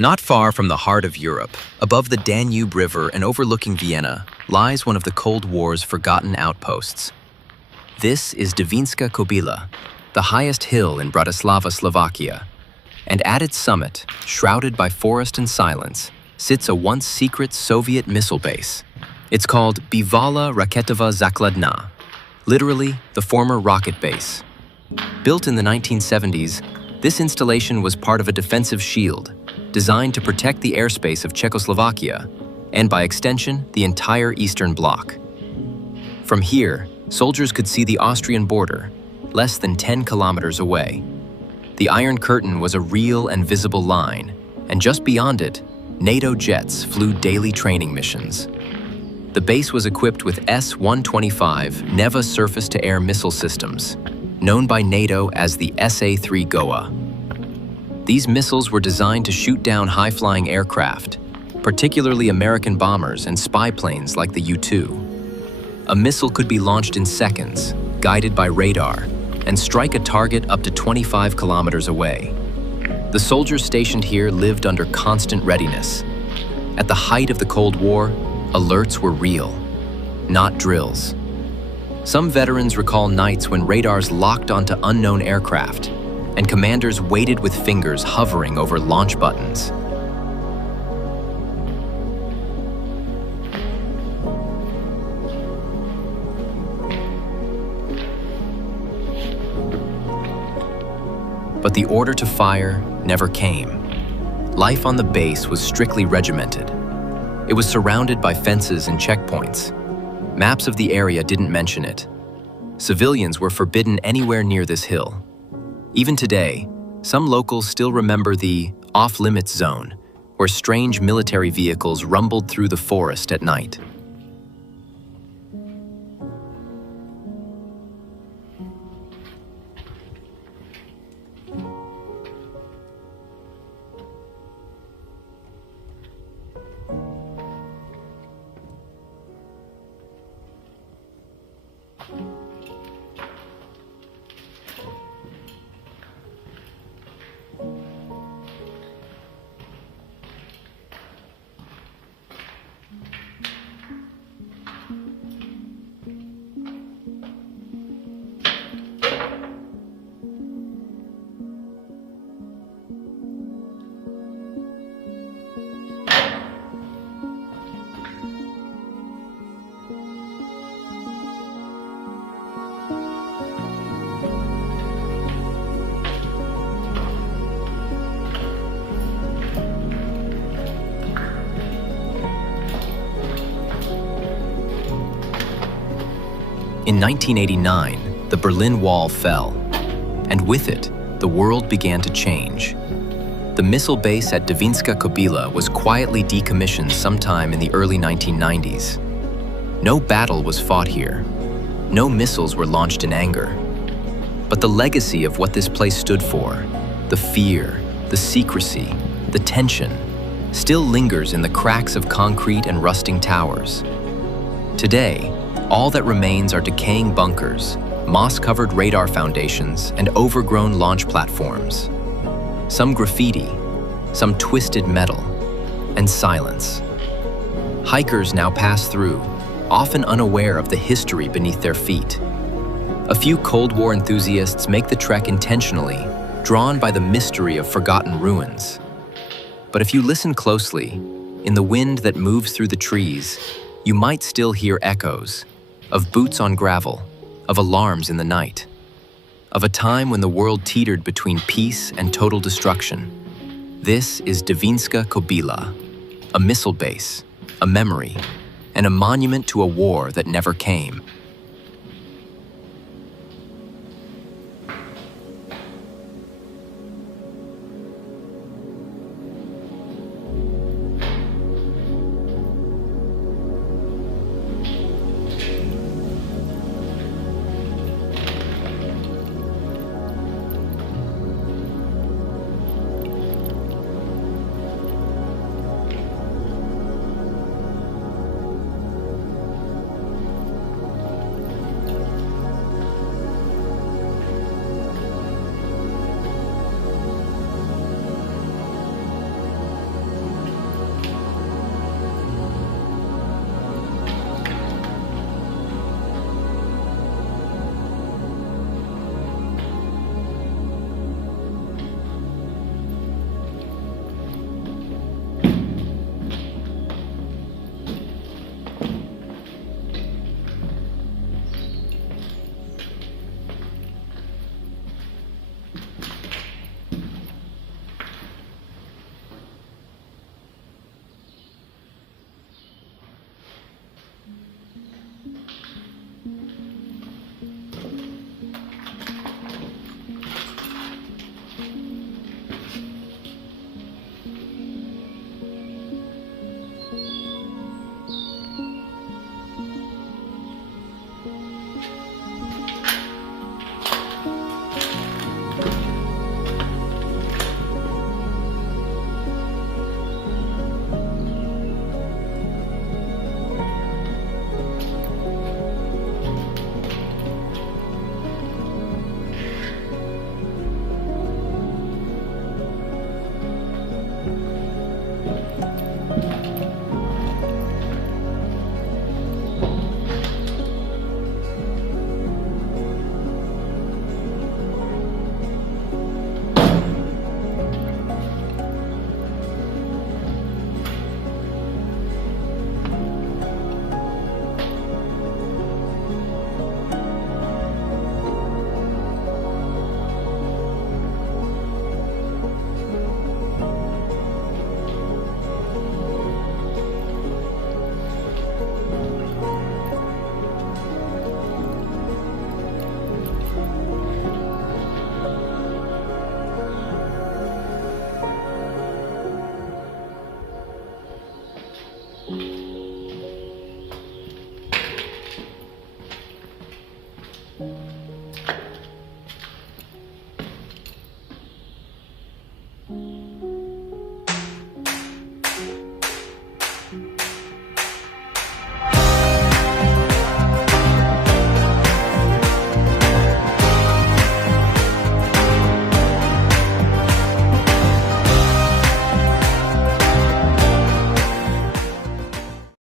Not far from the heart of Europe, above the Danube River and overlooking Vienna, lies one of the Cold War's forgotten outposts. This is Devínska Kobyla, the highest hill in Bratislava, Slovakia. And at its summit, shrouded by forest and silence, sits a once secret Soviet missile base. It's called Bývalá raketová základna, literally the former rocket base. Built in the 1970s, this installation was part of a defensive shield designed to protect the airspace of Czechoslovakia and, by extension, the entire Eastern Bloc. From here, soldiers could see the Austrian border, less than 10 kilometers away. The Iron Curtain was a real and visible line, and just beyond it, NATO jets flew daily training missions. The base was equipped with S-125 Neva surface-to-air missile systems, known by NATO as the SA-3 Goa. These missiles were designed to shoot down high-flying aircraft, particularly American bombers and spy planes like the U-2. A missile could be launched in seconds, guided by radar, and strike a target up to 25 kilometers away. The soldiers stationed here lived under constant readiness. At the height of the Cold War, alerts were real, not drills. Some veterans recall nights when radars locked onto unknown aircraft, and commanders waited with fingers hovering over launch buttons. But the order to fire never came. Life on the base was strictly regimented. It was surrounded by fences and checkpoints. Maps of the area didn't mention it. Civilians were forbidden anywhere near this hill. Even today, some locals still remember the off-limits zone, where strange military vehicles rumbled through the forest at night. In 1989, the Berlin Wall fell, and with it, the world began to change. The missile base at Devínska Kobyla was quietly decommissioned sometime in the early 1990s. No battle was fought here. No missiles were launched in anger. But the legacy of what this place stood for, the fear, the secrecy, the tension, still lingers in the cracks of concrete and rusting towers. Today, all that remains are decaying bunkers, moss-covered radar foundations, and overgrown launch platforms. Some graffiti, some twisted metal, and silence. Hikers now pass through, often unaware of the history beneath their feet. A few Cold War enthusiasts make the trek intentionally, drawn by the mystery of forgotten ruins. But if you listen closely, in the wind that moves through the trees, you might still hear echoes of boots on gravel, of alarms in the night, of a time when the world teetered between peace and total destruction. This is Devínska Kobyla, a missile base, a memory, and a monument to a war that never came.